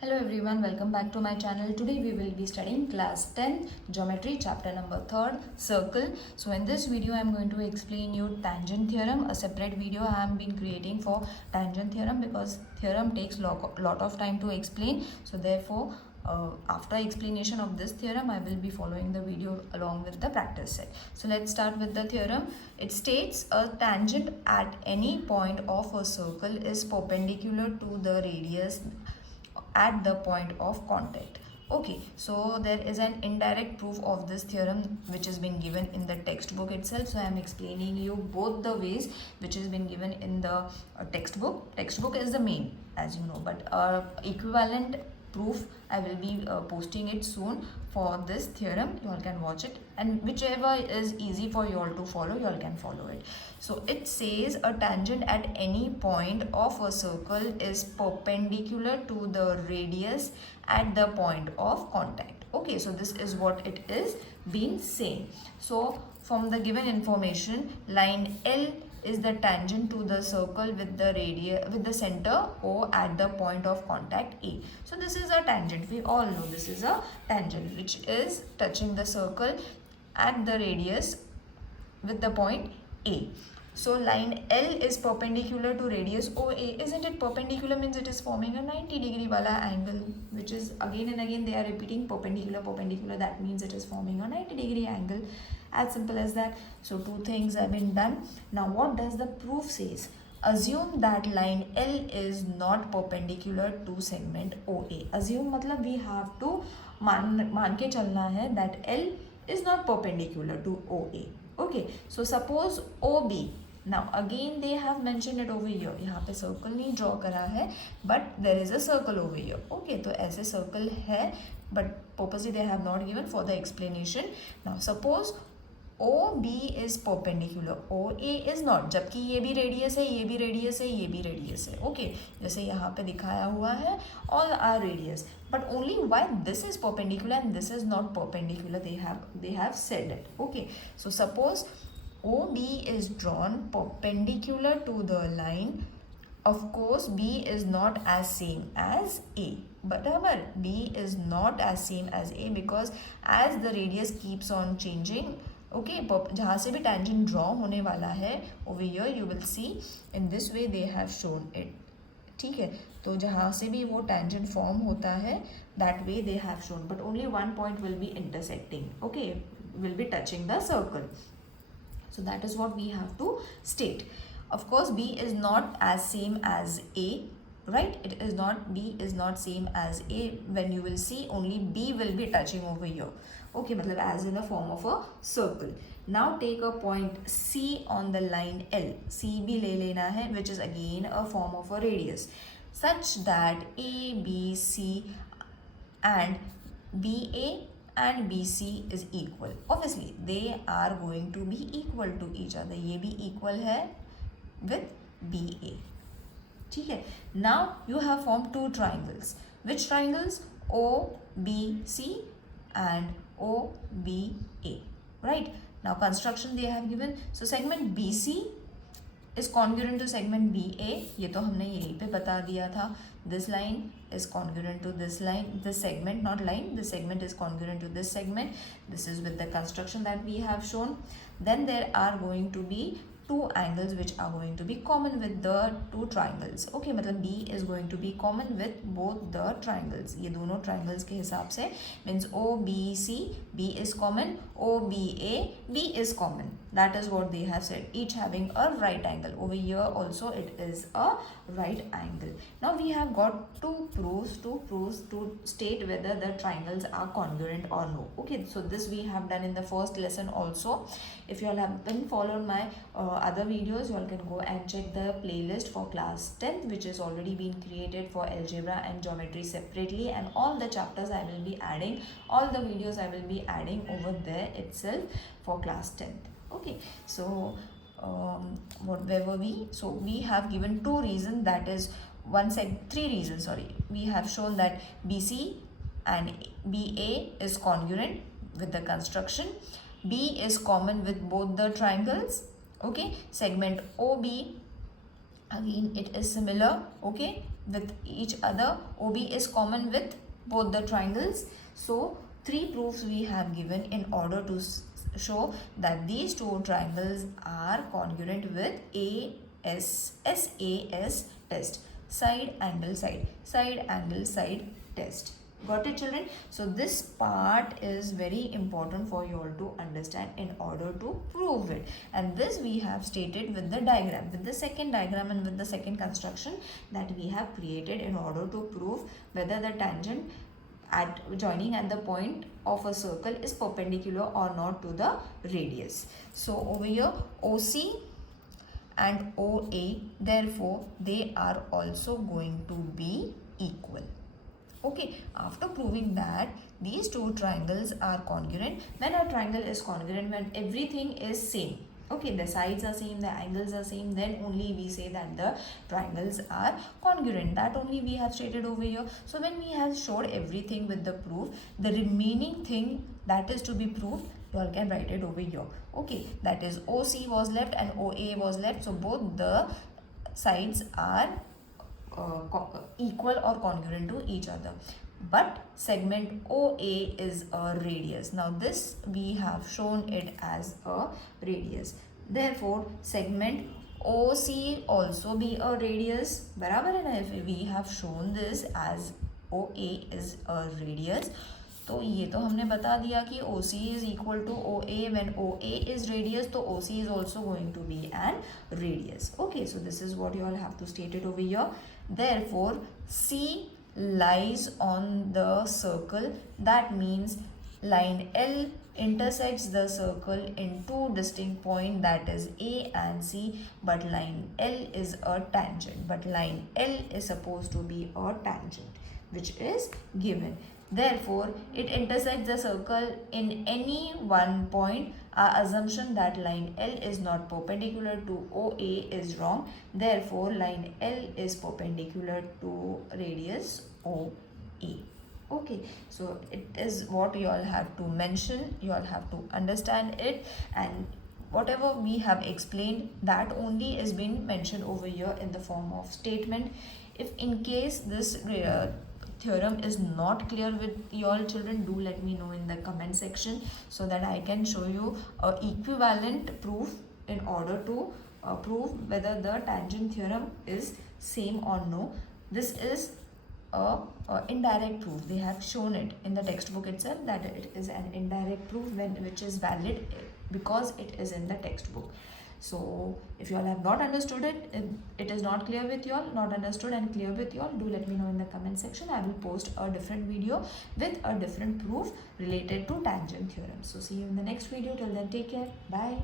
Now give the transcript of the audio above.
Hello everyone, welcome back to my channel. Today we will be studying class 10 geometry chapter number 3rd circle. So in this video I am going to explain you tangent theorem. A separate video I have been creating for tangent theorem because theorem takes lot of time to explain. So therefore after explanation of this theorem I will be following the video along with the practice set. So let's start with the theorem. It states a tangent at any point of a circle is perpendicular to the radius at the point of contact. Okay, so there is an indirect proof of this theorem which has been given in the textbook itself. So I am explaining you both the ways which has been given in the textbook. Textbook is the main, as you know, but equivalent proof I will be posting it soon for this theorem. You all can watch it, and whichever is easy for you all to follow, you all can follow it. So it says a tangent at any point of a circle is perpendicular to the radius at the point of contact. Okay, so this is what it is been saying. So from the given information, line L is the tangent to the circle with the center O at the point of contact A. So this is a tangent. We all know this is a tangent which is touching the circle at the radius with the point A. So line L is perpendicular to radius OA. Isn't it perpendicular? Means it is forming a 90-degree wala angle, which is again and again they are repeating perpendicular. That means it is forming a 90-degree angle. As simple as that. So two things have been done. Now what does the proof says? Assume that line L is not perpendicular to segment OA. Assume matlab we have to मान के चलना है that L is not perpendicular to OA. Okay, so suppose OB. Now again they have mentioned it over here. यहाँ पे circle नहीं draw करा है, but there is a circle over here. Okay, तो ऐसे circle है, but purposely they have not given for the explanation. Now suppose OB is perpendicular, OA is not, जबकि ये भी रेडियस है, ये भी रेडियस है, ये भी रेडियस है. ओके, जैसे यहाँ पे दिखाया हुआ है, all are radius, but only why this is perpendicular and this is not perpendicular, they have said it. Okay, so suppose OB is drawn perpendicular to the line. Of course B is not as same as A, but B is not as same as A because as the radius keeps on changing, okay, जहाँ से भी tangent draw होने वाला है, over here you will see in this way they have shown it. ठीक है, तो जहाँ से भी वो tangent form होता है, that way they have shown, but only one point will be intersecting. Okay, will be touching the circle. So that is what we have to state. Of course B is not as same as A, right? It is not, B is not same as A. When you will see, only B will be touching over here. Okay, matlab as in the form of a circle. Now take a point C on the line L. C भी ले लेना है, which is again a form of a radius, such that A, B, C and BA and BC is equal. Obviously they are going to be equal to each other. ये भी equal है with BA. ठीक है. Now you have formed two triangles. Which triangles? OBC and OBA. Right? Now construction they have given. So segment BC is congruent to segment BA. ये तो हमने यहीं पे बता दिया था. This line is congruent to this line, this segment, not line, this segment is congruent to this segment. This is with the construction that we have shown. Then there are going to be two angles which are going to be common with the two triangles. Okay, मतलब B is going to be common with both the triangles. ये दोनों triangles के हिसाब से means OBC, B is common, OBA, B is common. That is what they have said. Each having a right angle. Over here also it is a right angle. Now we have got two proofs to state whether the triangles are congruent or no. Okay, so this we have done in the first lesson also. If you all have been followed my other videos, you all can go and check the playlist for class 10th, which is already been created for algebra and geometry separately, and all the chapters I will be adding, all the videos I will be adding over there itself for class 10th. Okay, so where were we? So we have given two reasons, that is three reasons, sorry. We have shown that BC and BA is congruent with the construction. B is common with both the triangles. Okay, segment OB, again it is similar. Okay, with each other. OB is common with both the triangles. So 3 proofs we have given in order to show that these two triangles are congruent with SAS test, side angle side test. Got it, children? So this part is very important for you all to understand in order to prove it, and this we have stated with the diagram, with the second diagram and with the second construction that we have created in order to prove whether the tangent at joining at the point of a circle is perpendicular or not to the radius. So over here OC and OA, therefore they are also going to be equal. Okay, after proving that these two triangles are congruent, when a triangle is congruent, when everything is same, okay, the sides are same, the angles are same, then only we say that the triangles are congruent. That only we have stated over here. So when we have showed everything with the proof, the remaining thing that is to be proved, you all can write it over here. Okay, that is OC was left and OA was left. So both the sides are equal or congruent to each other, but segment OA is a radius. Now this we have shown it as a radius, therefore segment OC also be a radius. बराबर है ना? If we have shown this as OA is a radius, तो ये तो हमने बता दिया कि OC is equal to OA. When OA is radius, तो OC is also going to be an radius. Okay, so this is what you all have to state it over here. Therefore, C lies on the circle. That means line L intersects the circle in two distinct points, that is A and C, but line L is a tangent. But line L is supposed to be a tangent, which is given. Therefore, it intersects the circle in any one point. Our assumption that line L is not perpendicular to OA is wrong. Therefore, line L is perpendicular to radius OA. Okay, so it is what you all have to mention. You all have to understand it, and whatever we have explained, that only is being mentioned over here in the form of statement. If in case this theorem is not clear with your children, do let me know in the comment section so that I can show you a equivalent proof in order to prove whether the tangent theorem is same or no. This is a indirect proof. They have shown it in the textbook itself that it is an indirect proof which is valid because it is in the textbook. So if you all have not understood it, if it is not clear with you all, not understood and clear with you all, do let me know in the comment section. I will post a different video with a different proof related to tangent theorem. So see you in the next video. Till then, take care. Bye.